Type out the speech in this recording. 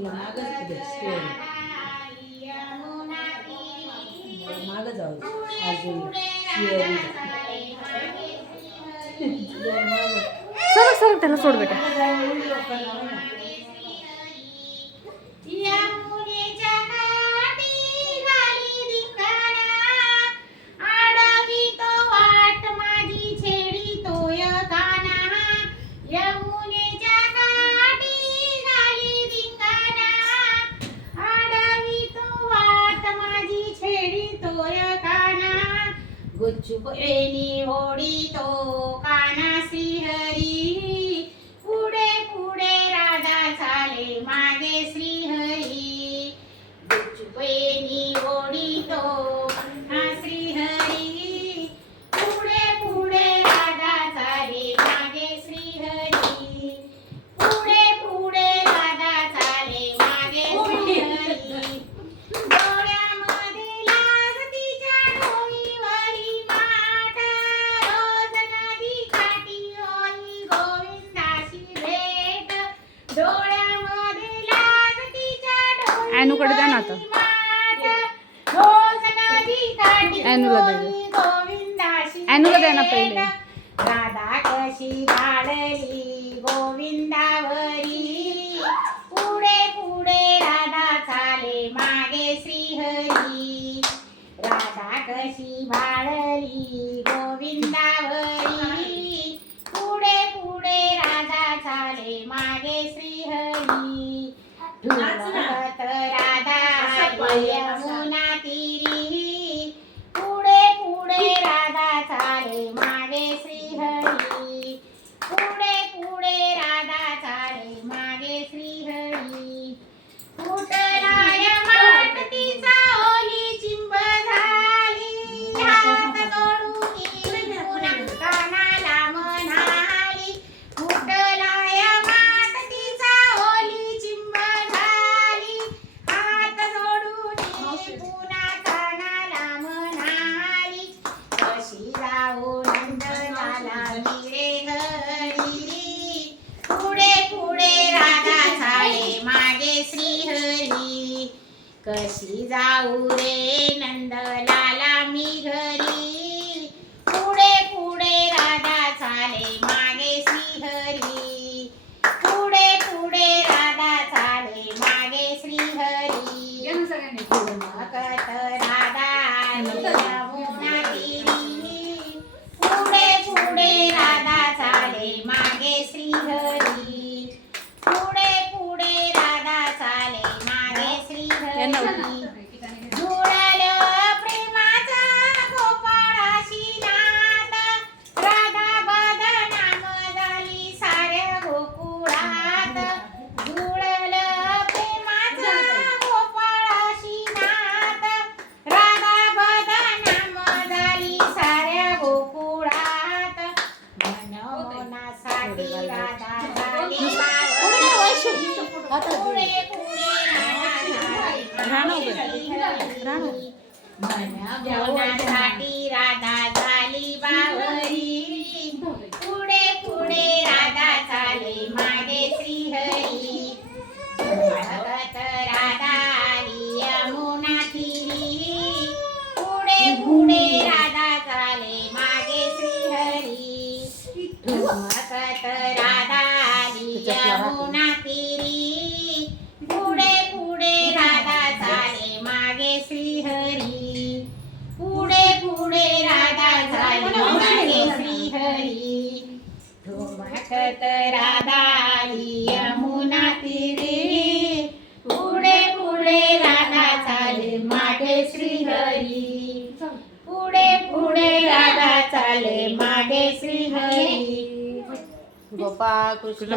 बाजूला मागच पुढे स्टेअर मागं जाऊ बाजूला स्टेअर सरक सरक त्याला सोड बेटा. गुच्चुपेनी होडी तो काना श्रीहरी पुढे पुढे राधा चाले मागे श्रीहरी गुच्चुपेनी होडी तो काना श्रीहरी पुढे पुढे राधा चाले मागे श्रीहरी पुढे पुढे राधा चाले मागे श्रीहरी ॲनूकडे द्या ना आता. ॲनूला दे. ॲनूला द्या ना पहिले. राधा कशी गाडली गोविंदावरी पुढे पुढे राधा चाले मागे श्रीहरी राधा कशी भाळली गोविंदावरी पुढे पुढे राधा चाले मागे श्रीहरी ढुलत राधा यमुना तीरी पुढे पुढे राधा चाले मागे श्रीहरी पुढे पुढे राधा चाले मागे श्रीहरी कुठलाय माठ तिचा ओली चिंब झाली हात जोडून पुन्हा कानाला म्हणाली कुठलाय माठ तिचा ओली चिंब झाली हात जोडून पुन्हा कानाला म्हणाली कशी जाऊ नंदनाला मिरे घरी पुढे पुढे राधा चाले मागे श्रीहरी कशी जाऊ रे नंदलाला मी घरी पुढे पुढे राधा चाले मागे श्रीहरी पुढे पुढे राधा चाले मागे श्रीहरी झुमकत राधा यमुना तीरी पुढे पुढे राधा चाले मागे श्रीहरी पुढे पुढे राधा चाले मागे श्रीहरी जुळलं प्रेमाचा गोपाळाशी नात राधा बदनाम झाली साऱ्या गोकुळात जुळलं प्रेमाचा गोपाळाशी नात राधा बदनाम झाली साऱ्या गोकुळात मनोनासाठी राधा झाली पुढे पुढे मनोनासाठी राधा झाली बावरी पुढे पुढे राधा चाले मागे श्रीहरी भगत राधा आली यमुना तीरी पुढे पुढे राधा चाले मागे श्रीहरी भगत राधा आली यमुना तीरी पुढे पुढे राधा चाले मागे श्रीहरी पुढे पुढे राधा चाले मागे श्रीहरी ठुमकत राधा आली यमुना तीरी पुढे पुढे राधा चाले मागे श्रीहरी पुढे पुढे राधा चाले मागे श्रीहरी गोपाळ कृष्ण